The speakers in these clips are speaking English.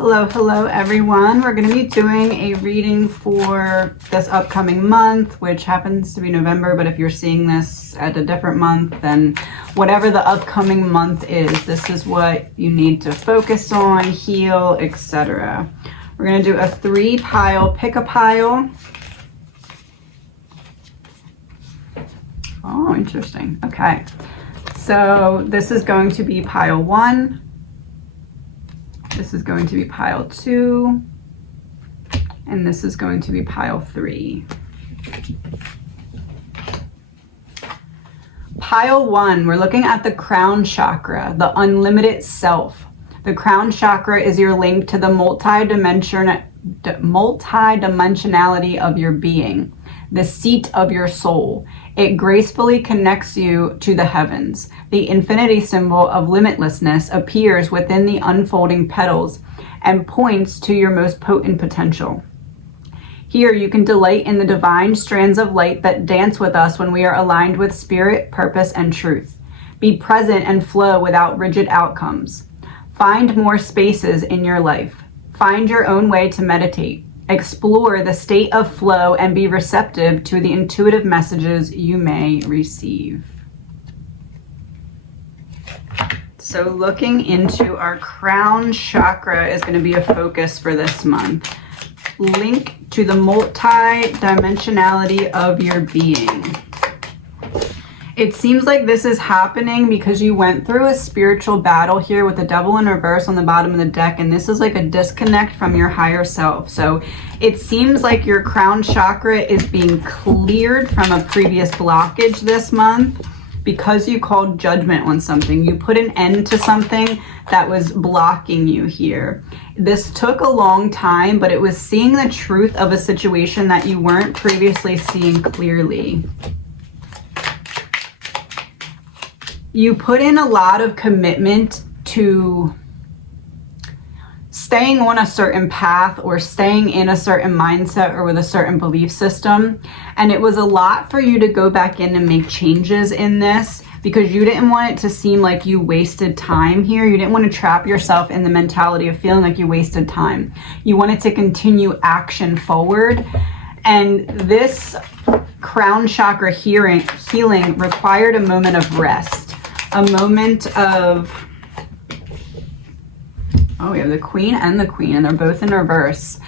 Hello everyone. We're going to be doing a reading for this upcoming month, which happens to be November, but if you're seeing this at a different month, then whatever the upcoming month is, this is what you need to focus on, heal, etc. We're going to do a 3-pile, pick a pile. Oh, interesting. Okay. So this is going to be pile 1. This is going to be pile 2, and this is going to be pile 3. Pile 1, we're looking at the crown chakra, the unlimited self. The crown chakra is your link to the multi-dimensionality of your being, the seat of your soul. It gracefully connects you to the heavens. The infinity symbol of limitlessness appears within the unfolding petals and points to your most potent potential. Here you can delight in the divine strands of light that dance with us when we are aligned with spirit, purpose, and truth. Be present and flow without rigid outcomes. Find more spaces in your life. Find your own way to meditate. Explore the state of flow and be receptive to the intuitive messages you may receive. So looking into our crown chakra is going to be a focus for this month. Link to the multi-dimensionality of your being. It seems like this is happening because you went through a spiritual battle here with the devil in reverse on the bottom of the deck, and this is like a disconnect from your higher self. So it seems like your crown chakra is being cleared from a previous blockage this month because you called judgment on something. You put an end to something that was blocking you here. This took a long time, but it was seeing the truth of a situation that you weren't previously seeing clearly. You put in a lot of commitment to staying on a certain path or staying in a certain mindset or with a certain belief system. And it was a lot for you to go back in and make changes in this because you didn't want it to seem like you wasted time here. You didn't want to trap yourself in the mentality of feeling like you wasted time. You wanted to continue action forward. And this crown chakra healing required a moment of rest. A moment of, oh, we have the queen and the queen, and they're both in reverse.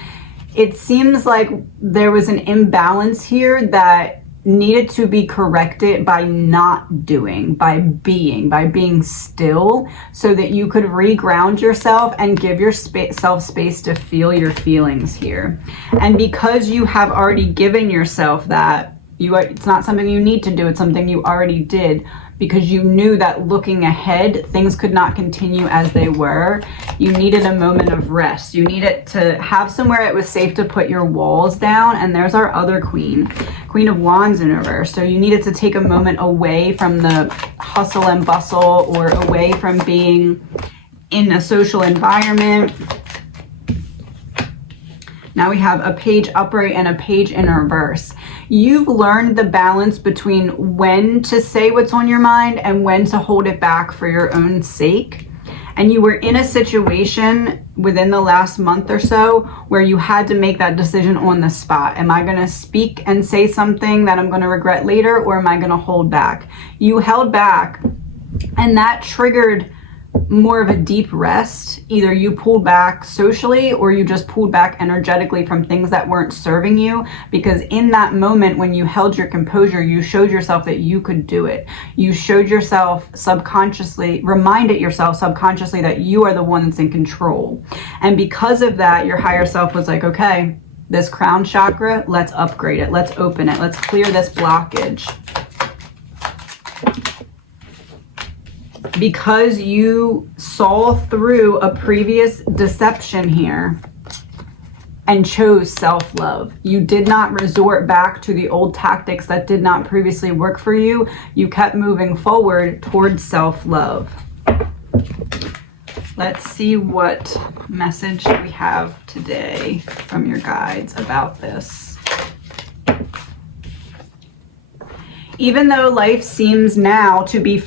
It seems like there was an imbalance here that needed to be corrected by not doing, by being still, so that you could reground yourself and give yourself space to feel your feelings here. And because you have already given yourself that, it's not something you need to do, it's something you already did. Because you knew that looking ahead, things could not continue as they were. You needed a moment of rest. You needed to have somewhere it was safe to put your walls down. And there's our other queen, Queen of Wands in reverse. So you needed to take a moment away from the hustle and bustle or away from being in a social environment. Now we have a page upright and a page in reverse. You've learned the balance between when to say what's on your mind and when to hold it back for your own sake. And you were in a situation within the last month or so where you had to make that decision on the spot. Am I going to speak and say something that I'm going to regret later, or am I going to hold back? You held back, and that triggered more of a deep rest. Either you pulled back socially or you just pulled back energetically from things that weren't serving you, because in that moment when you held your composure, you showed yourself that you could do it. You showed yourself subconsciously, reminded yourself subconsciously that you are the one that's in control. And because of that, your higher self was like, okay, this crown chakra, let's upgrade it, let's open it, let's clear this blockage. Because you saw through a previous deception here and chose self-love. You did not resort back to the old tactics that did not previously work for you. You kept moving forward towards self-love. Let's see what message we have today from your guides about this. Even though life seems now to be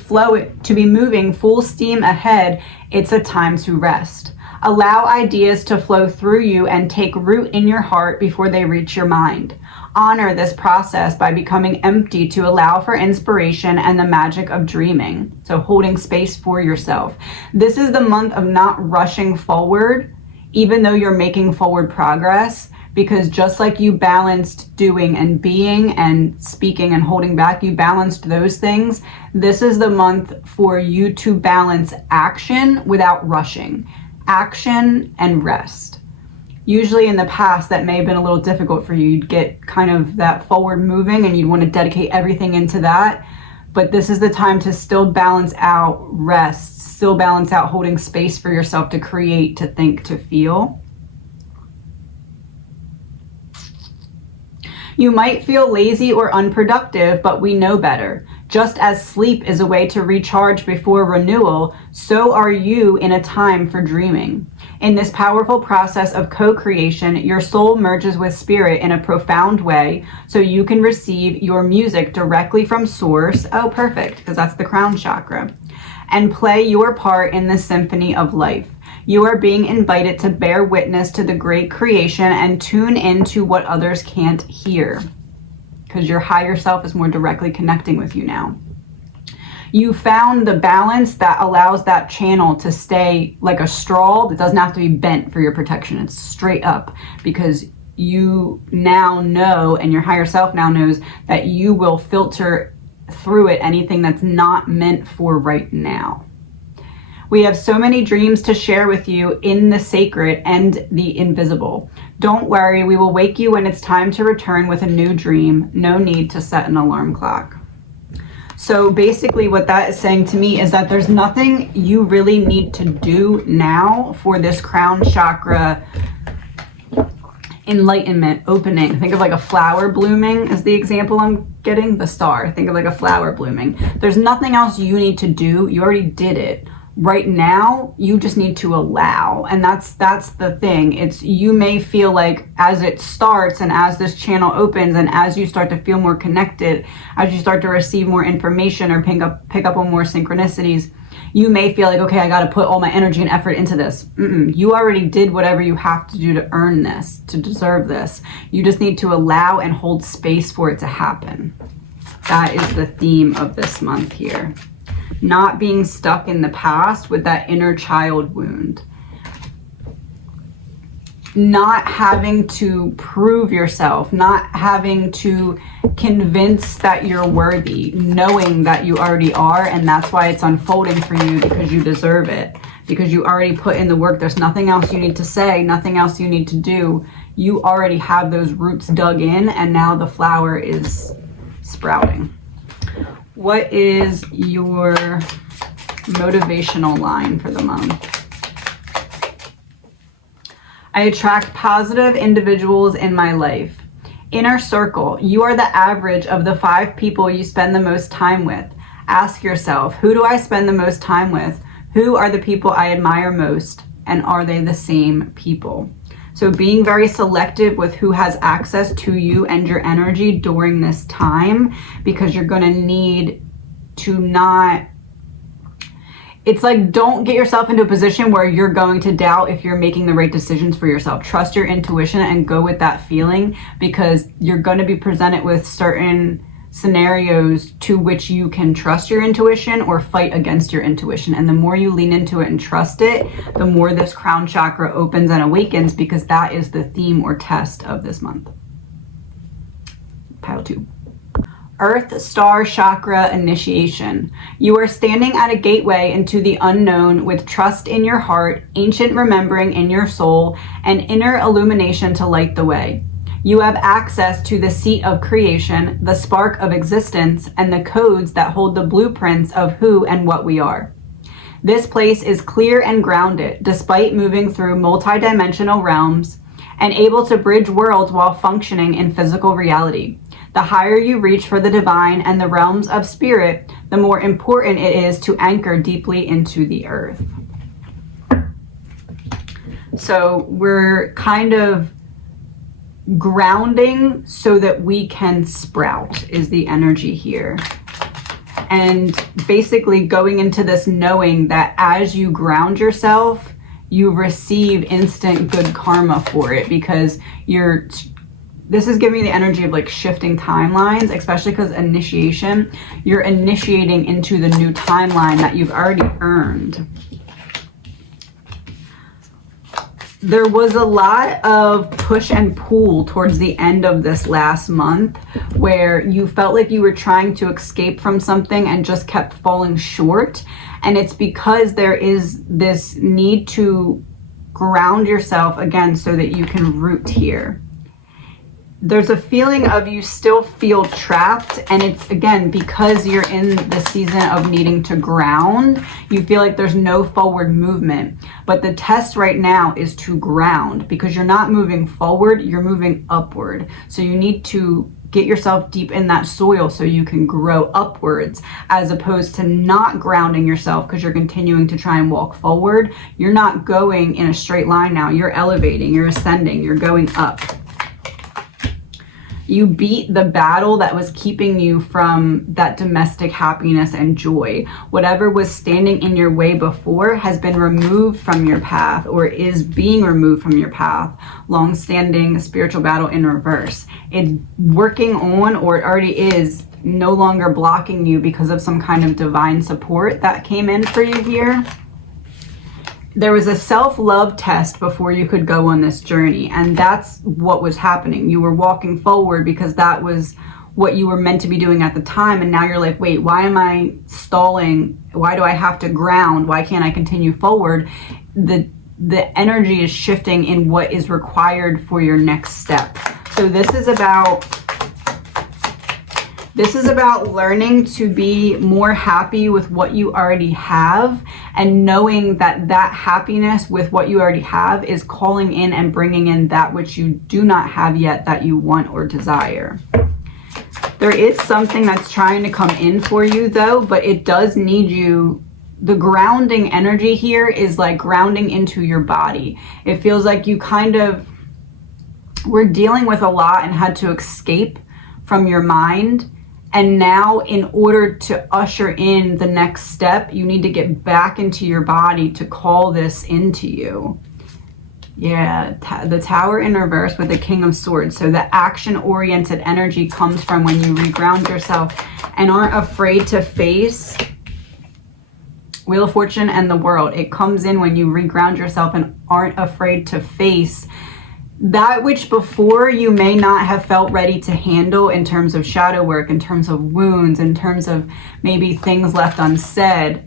moving full steam ahead, it's a time to rest. Allow ideas to flow through you and take root in your heart before they reach your mind. Honor this process by becoming empty to allow for inspiration and the magic of dreaming. So holding space for yourself. This is the month of not rushing forward, even though you're making forward progress, because just like you balanced doing and being and speaking and holding back, you balanced those things. This is the month for you to balance action without rushing. Action and rest. Usually in the past, that may have been a little difficult for you. You'd get kind of that forward moving and you'd want to dedicate everything into that. But this is the time to still balance out rest, still balance out holding space for yourself to create, to think, to feel. You might feel lazy or unproductive, but we know better. Just as sleep is a way to recharge before renewal, so are you in a time for dreaming. In this powerful process of co-creation, your soul merges with spirit in a profound way, so you can receive your music directly from source. Oh, perfect, because that's the crown chakra. And play your part in the symphony of life. You are being invited to bear witness to the great creation and tune into what others can't hear, because your higher self is more directly connecting with you now. You found the balance that allows that channel to stay like a straw that doesn't have to be bent for your protection. It's straight up, because you now know, and your higher self now knows, that you will filter through it anything that's not meant for right now. We have so many dreams to share with you in the sacred and the invisible. Don't worry, we will wake you when it's time to return with a new dream. No need to set an alarm clock. So basically what that is saying to me is that there's nothing you really need to do now for this crown chakra enlightenment, opening. Think of like a flower blooming is the example I'm getting, the star. Think of like a flower blooming. There's nothing else you need to do. You already did it. Right now, you just need to allow. And that's the thing. It's, you may feel like as it starts and as this channel opens and as you start to feel more connected, as you start to receive more information or pick up on more synchronicities, you may feel like, okay, I got to put all my energy and effort into this. You already did whatever you have to do to earn this, to deserve this. You just need to allow and hold space for it to happen. That is the theme of this month here. Not being stuck in the past with that inner child wound. Not having to prove yourself, not having to convince that you're worthy, knowing that you already are, and that's why it's unfolding for you, because you deserve it, because you already put in the work. There's nothing else you need to say, nothing else you need to do. You already have those roots dug in, and now the flower is sprouting. What is your motivational line for the month? I attract positive individuals in my life. Inner circle. You are the average of the 5 people you spend the most time with. Ask yourself, who do I spend the most time with? Who are the people I admire most? And are they the same people? So being very selective with who has access to you and your energy during this time, because you're going to need to not, it's like, don't get yourself into a position where you're going to doubt if you're making the right decisions for yourself. Trust your intuition and go with that feeling, because you're going to be presented with certain scenarios to which you can trust your intuition or fight against your intuition. And the more you lean into it and trust it, the more this crown chakra opens and awakens, because that is the theme or test of this month. Pile 2. Earth Star Chakra Initiation. You are standing at a gateway into the unknown with trust in your heart, ancient remembering in your soul, and inner illumination to light the way. You have access to the seat of creation, the spark of existence, and the codes that hold the blueprints of who and what we are. This place is clear and grounded, despite moving through multidimensional realms, and able to bridge worlds while functioning in physical reality. The higher you reach for the divine and the realms of spirit, the more important it is to anchor deeply into the earth. So we're kind of grounding so that we can sprout is the energy here. And basically going into this knowing that as you ground yourself, you receive instant good karma for it, because this is giving me the energy of like shifting timelines, especially because initiation, you're initiating into the new timeline that you've already earned. There was a lot of push and pull towards the end of this last month where you felt like you were trying to escape from something and just kept falling short. And it's because there is this need to ground yourself again so that you can root here. There's a feeling of you still feel trapped, and it's again because you're in the season of needing to ground. You feel like there's no forward movement, but the test right now is to ground, because you're not moving forward, you're moving upward. So you need to get yourself deep in that soil so you can grow upwards, as opposed to not grounding yourself because you're continuing to try and walk forward. You're not going in a straight line now, you're elevating, you're ascending, you're going up. You beat the battle that was keeping you from that domestic happiness and joy. Whatever was standing in your way before has been removed from your path, or is being removed from your path. Long-standing spiritual battle in reverse. It's working on, or it already is, no longer blocking you because of some kind of divine support that came in for you here. There was a self-love test before you could go on this journey, and that's what was happening. You were walking forward because that was what you were meant to be doing at the time, and now you're like, wait, why am I stalling? Why do I have to ground? Why can't I continue forward? The energy is shifting in what is required for your next step. So this is about learning to be more happy with what you already have, and knowing that that happiness with what you already have is calling in and bringing in that which you do not have yet that you want or desire. There is something that's trying to come in for you though, but it does need you. The grounding energy here is like grounding into your body. It feels like you kind of were dealing with a lot and had to escape from your mind. And now in order to usher in the next step, you need to get back into your body to call this into you. Yeah, the Tower in reverse with the King of Swords. So the action-oriented energy comes from when you reground yourself and aren't afraid to face Wheel of Fortune and the World. It comes in when you reground yourself and aren't afraid to face that which before you may not have felt ready to handle, in terms of shadow work, in terms of wounds, in terms of maybe things left unsaid.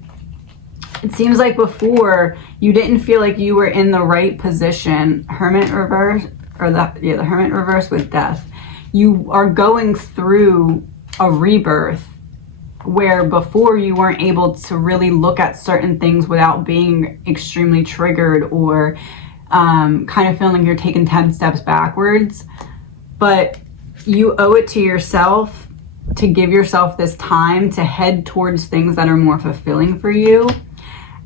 It seems like before you didn't feel like you were in the right position. Hermit reverse, or the Hermit reverse with Death. You are going through a rebirth where before you weren't able to really look at certain things without being extremely triggered, or kind of feeling like you're taking 10 steps backwards. But you owe it to yourself to give yourself this time to head towards things that are more fulfilling for you.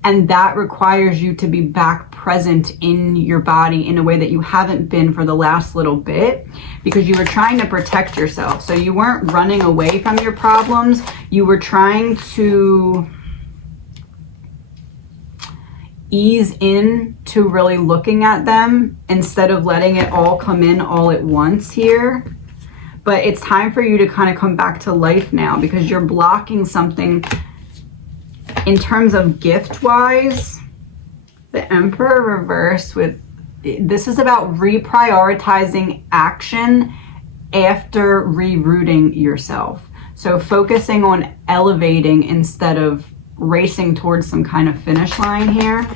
And that requires you to be back present in your body in a way that you haven't been for the last little bit, because you were trying to protect yourself. So you weren't running away from your problems. You were trying to ease in to really looking at them instead of letting it all come in all at once here. But it's time for you to kind of come back to life now, because you're blocking something in terms of gift wise. The Emperor reverse with this is about reprioritizing action after rerouting yourself. So focusing on elevating instead of racing towards some kind of finish line here.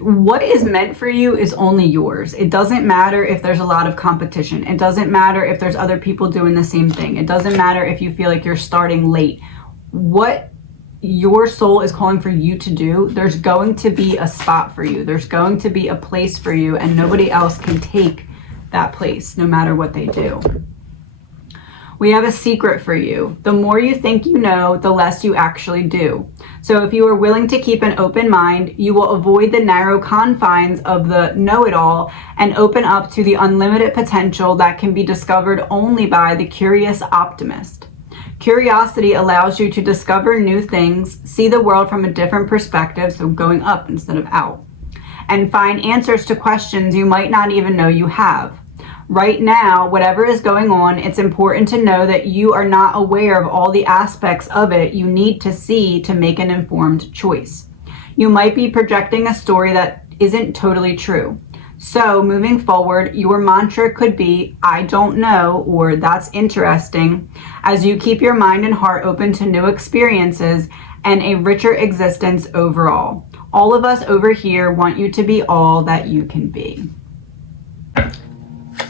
What is meant for you is only yours. It doesn't matter if there's a lot of competition. It doesn't matter if there's other people doing the same thing. It doesn't matter if you feel like you're starting late. What your soul is calling for you to do, there's going to be a spot for you. There's going to be a place for you, and nobody else can take that place, no matter what they do. We have a secret for you. The more you think you know, the less you actually do. So if you are willing to keep an open mind, you will avoid the narrow confines of the know-it-all and open up to the unlimited potential that can be discovered only by the curious optimist. Curiosity allows you to discover new things, see the world from a different perspective, so going up instead of out, and find answers to questions you might not even know you have. Right now, whatever is going on, it's important to know that you are not aware of all the aspects of it you need to see to make an informed choice. You might be projecting a story that isn't totally true. So, moving forward, your mantra could be, I don't know, or that's interesting, as you keep your mind and heart open to new experiences and a richer existence overall. All of us over here want you to be all that you can be.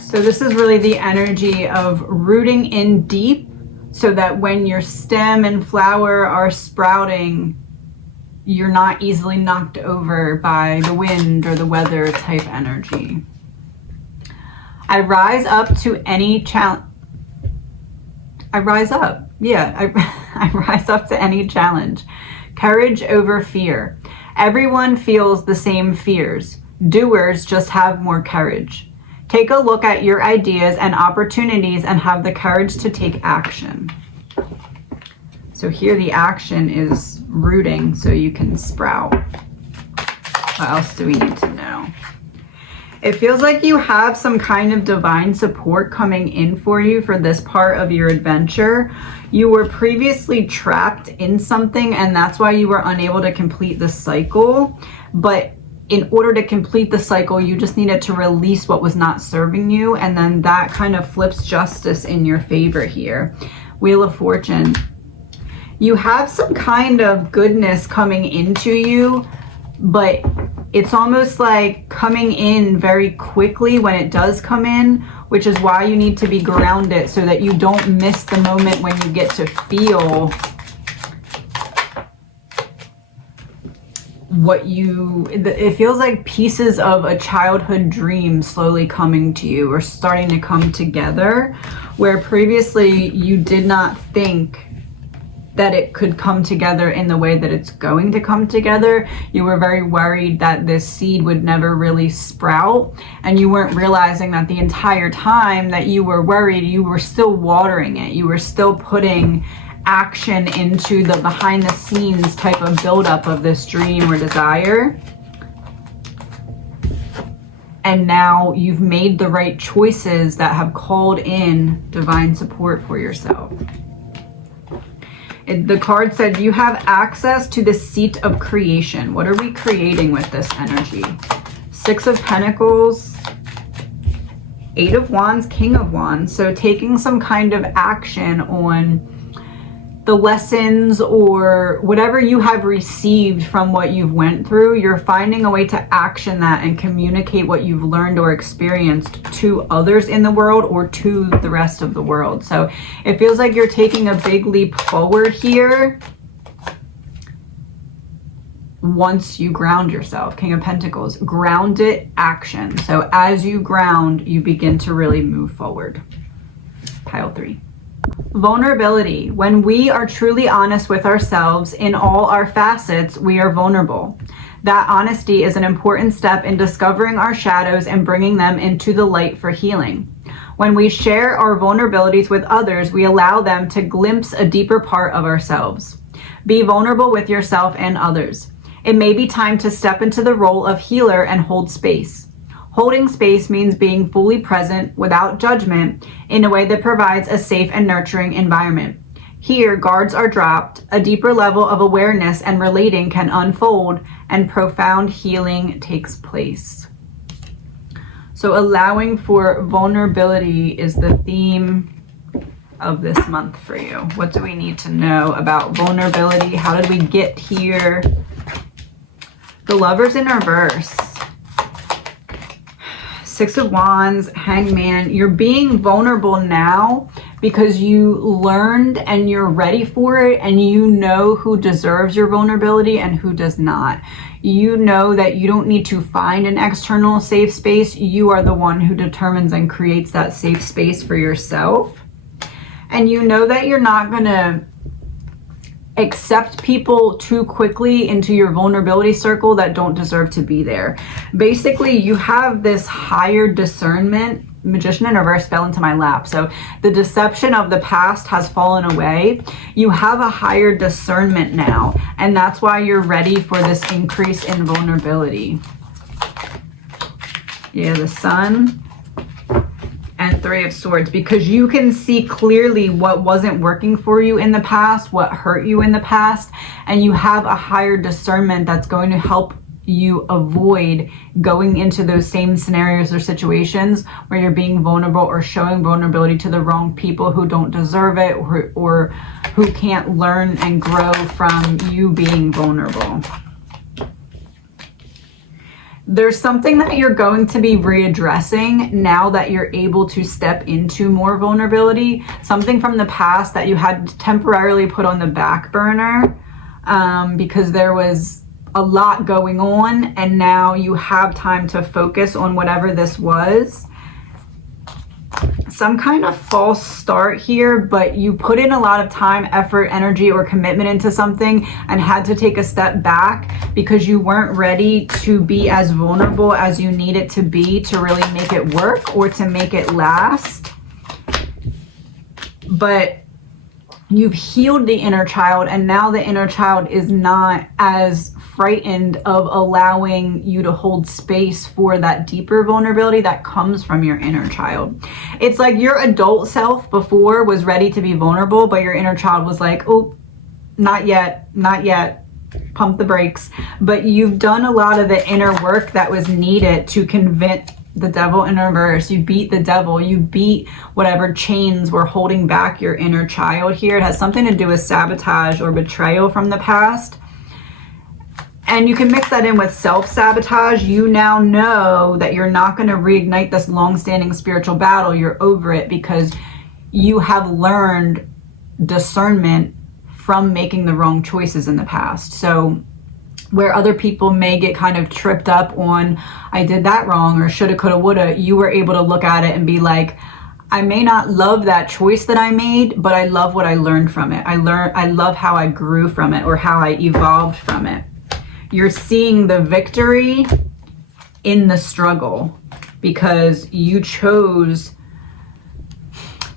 So this is really the energy of rooting in deep so that when your stem and flower are sprouting, you're not easily knocked over by the wind or the weather type energy. I rise up to any challenge. I rise up. Yeah, I rise up to any challenge. Courage over fear. Everyone feels the same fears. Doers just have more courage. Take a look at your ideas and opportunities and have the courage to take action. So here the action is rooting so you can sprout. What else do we need to know? It feels like you have some kind of divine support coming in for you for this part of your adventure. You were previously trapped in something and that's why you were unable to complete the cycle. But in order to complete the cycle, you just needed to release what was not serving you. And then that kind of flips justice in your favor here. Wheel of Fortune. You have some kind of goodness coming into you, but it's almost like coming in very quickly when it does come in, which is why you need to be grounded so that you don't miss the moment when you get to feel it feels like pieces of a childhood dream slowly coming to you or starting to come together, where previously you did not think that it could come together in the way that it's going to come together. You were very worried that this seed would never really sprout, and you weren't realizing that the entire time that you were worried, you were still watering it. You were still putting action into the behind the scenes type of buildup of this dream or desire. And now you've made the right choices that have called in divine support for yourself. The card said you have access to the seat of creation. What are we creating with this energy? Six of Pentacles, Eight of Wands, King of Wands. So taking some kind of action on the lessons or whatever you have received from what you've went through. You're finding a way to action that and communicate what you've learned or experienced to others in the world or to the rest of the world. So it feels like you're taking a big leap forward here once you ground yourself. King of Pentacles, grounded action. So as you ground, you begin to really move forward. Pile 3. Vulnerability. When we are truly honest with ourselves in all our facets, we are vulnerable. That honesty is an important step in discovering our shadows and bringing them into the light for healing. When we share our vulnerabilities with others, we allow them to glimpse a deeper part of ourselves. Be vulnerable with yourself and others. It may be time to step into the role of healer and hold space. Holding space means being fully present without judgment in a way that provides a safe and nurturing environment. Here, guards are dropped, a deeper level of awareness and relating can unfold, and profound healing takes place. So allowing for vulnerability is the theme of this month for you. What do we need to know about vulnerability? How did we get here? The Lovers in reverse. Six of Wands, Hangman. You're being vulnerable now because you learned and you're ready for it, and you know who deserves your vulnerability and who does not. You know that you don't need to find an external safe space. You are the one who determines and creates that safe space for yourself. And you know that you're not going to accept people too quickly into your vulnerability circle that don't deserve to be there. Basically, you have this higher discernment Magician in reverse fell into my lap. So the deception of the past has fallen away. You have a higher discernment now, and that's why you're ready for this increase in vulnerability. Yeah, the Sun and Three of Swords, because you can see clearly what wasn't working for you in the past, what hurt you in the past, and you have a higher discernment that's going to help you avoid going into those same scenarios or situations where you're being vulnerable or showing vulnerability to the wrong people who don't deserve it, or who can't learn and grow from you being vulnerable. There's something that you're going to be readdressing now that you're able to step into more vulnerability. Something from the past that you had temporarily put on the back burner because there was a lot going on, and now you have time to focus on whatever this was. Some kind of false start here, but you put in a lot of time, effort, energy, or commitment into something and had to take a step back because you weren't ready to be as vulnerable as you need it to be to really make it work or to make it last. But you've healed the inner child, and now the inner child is not as frightened of allowing you to hold space for that deeper vulnerability that comes from your inner child. It's like your adult self before was ready to be vulnerable, but your inner child was like, oh, not yet, not yet, pump the brakes. But you've done a lot of the inner work that was needed to convince the Devil in reverse. You beat the devil. You beat whatever chains were holding back your inner child here. It has something to do with sabotage or betrayal from the past. And you can mix that in with self-sabotage. You now know that you're not going to reignite this long-standing spiritual battle. You're over it because you have learned discernment from making the wrong choices in the past. So where other people may get kind of tripped up on, I did that wrong, or shoulda, coulda, woulda, you were able to look at it and be like, I may not love that choice that I made, but I love what I learned from it. I love how I grew from it, or how I evolved from it. You're seeing the victory in the struggle because you chose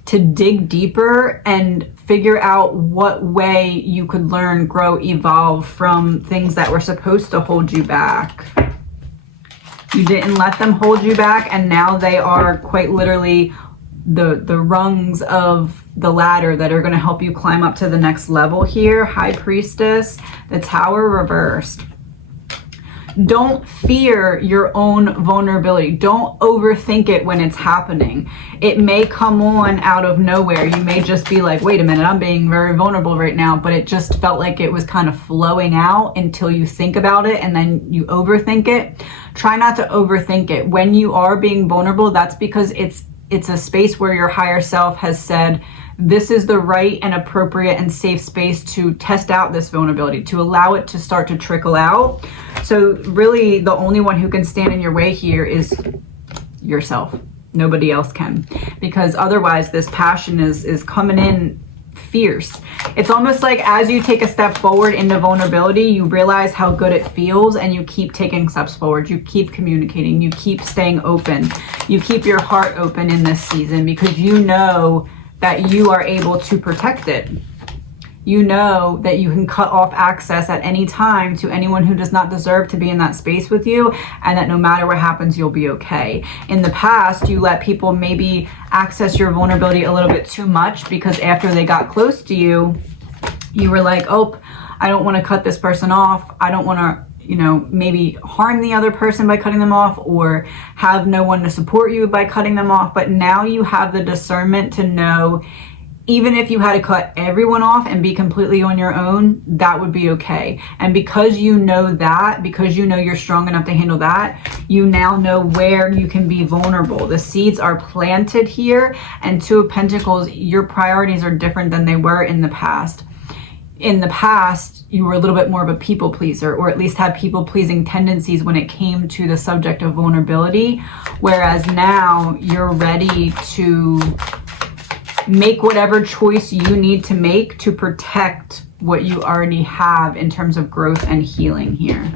to dig deeper and figure out what way you could learn, grow, evolve from things that were supposed to hold you back. You didn't let them hold you back, and now they are quite literally the rungs of the ladder that are going to help you climb up to the next level here. High Priestess, the Tower reversed. Don't fear your own vulnerability. Don't overthink it when it's happening. It may come on out of nowhere. You may just be like, wait a minute, I'm being very vulnerable right now, but it just felt like it was kind of flowing out until you think about it, and then you overthink it. Try not to overthink it. When you are being vulnerable, that's because it's a space where your higher self has said, this is the right and appropriate and safe space to test out this vulnerability, to allow it to start to trickle out. So really the only one who can stand in your way here is yourself. Nobody else can, because otherwise this passion is coming in fierce. It's almost like as you take a step forward into vulnerability, you realize how good it feels, and you keep taking steps forward. You keep communicating, you keep staying open, you keep your heart open in this season, because you know that you are able to protect it. You know that you can cut off access at any time to anyone who does not deserve to be in that space with you, and that no matter what happens, you'll be okay. In the past, you let people maybe access your vulnerability a little bit too much, because after they got close to you, you were like, oh, I don't want to cut this person off. I don't want to, maybe harm the other person by cutting them off, or have no one to support you by cutting them off. But now you have the discernment to know, even if you had to cut everyone off and be completely on your own, that would be okay. And because you know that, because you know you're strong enough to handle that, you now know where you can be vulnerable. The seeds are planted here, and Two of Pentacles, your priorities are different than they were in the past. In the past, you were a little bit more of a people pleaser, or at least had people pleasing tendencies when it came to the subject of vulnerability. Whereas now you're ready to make whatever choice you need to make to protect what you already have in terms of growth and healing here.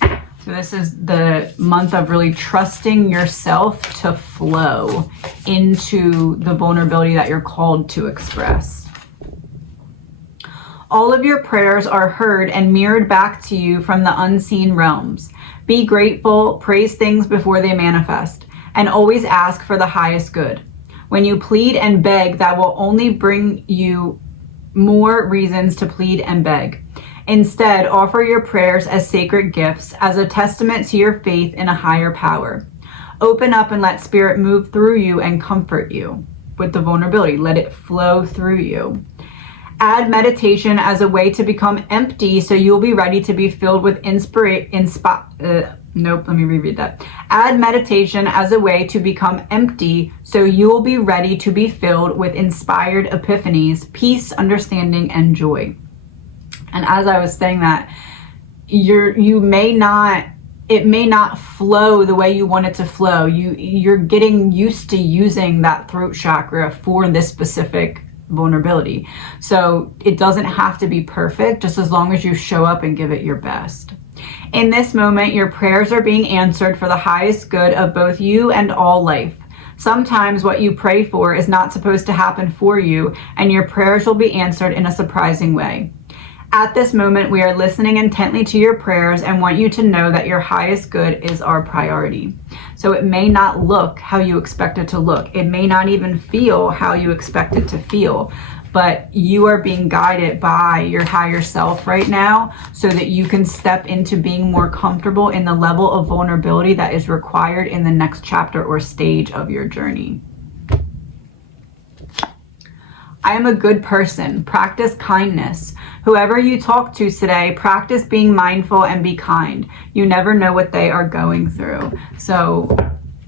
So So this is the month of really trusting yourself to flow into the vulnerability that you're called to express. All of your prayers are heard and mirrored back to you from the unseen realms. Be grateful, praise things before they manifest, and always ask for the highest good. When you plead and beg, that will only bring you more reasons to plead and beg. Instead, offer your prayers as sacred gifts, as a testament to your faith in a higher power. Open up and let Spirit move through you and comfort you with the vulnerability. Let it flow through you. Add meditation as a way to become empty so you'll be ready to be filled with Add meditation as a way to become empty so you'll be ready to be filled with inspired epiphanies, peace, understanding, and joy. And as I was saying that, it may not flow the way you want it to flow. You're getting used to using that throat chakra for this specific vulnerability. So it doesn't have to be perfect, just as long as you show up and give it your best. In this moment, your prayers are being answered for the highest good of both you and all life. Sometimes what you pray for is not supposed to happen for you, and your prayers will be answered in a surprising way. At this moment, we are listening intently to your prayers and want you to know that your highest good is our priority. So it may not look how you expect it to look. It may not even feel how you expect it to feel, but you are being guided by your higher self right now so that you can step into being more comfortable in the level of vulnerability that is required in the next chapter or stage of your journey. I am a good person. Practice kindness. Whoever you talk to today, practice being mindful and be kind. You never know what they are going through. So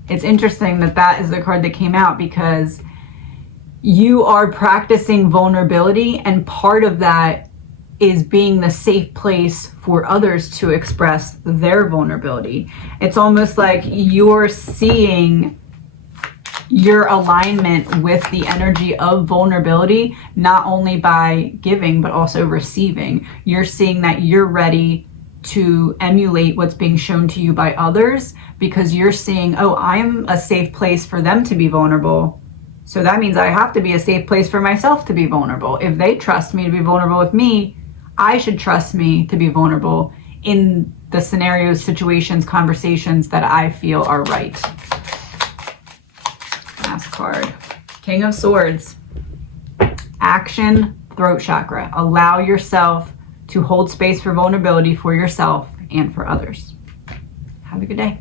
it's interesting that that is the card that came out, because you are practicing vulnerability, and part of that is being the safe place for others to express their vulnerability. It's almost like you're seeing your alignment with the energy of vulnerability, not only by giving, but also receiving. You're seeing that you're ready to emulate what's being shown to you by others, because you're seeing, oh, I'm a safe place for them to be vulnerable. So that means I have to be a safe place for myself to be vulnerable. If they trust me to be vulnerable with me, I should trust me to be vulnerable in the scenarios, situations, conversations that I feel are right. Last card, King of Swords. Action, throat chakra. Allow yourself to hold space for vulnerability for yourself and for others. Have a good day.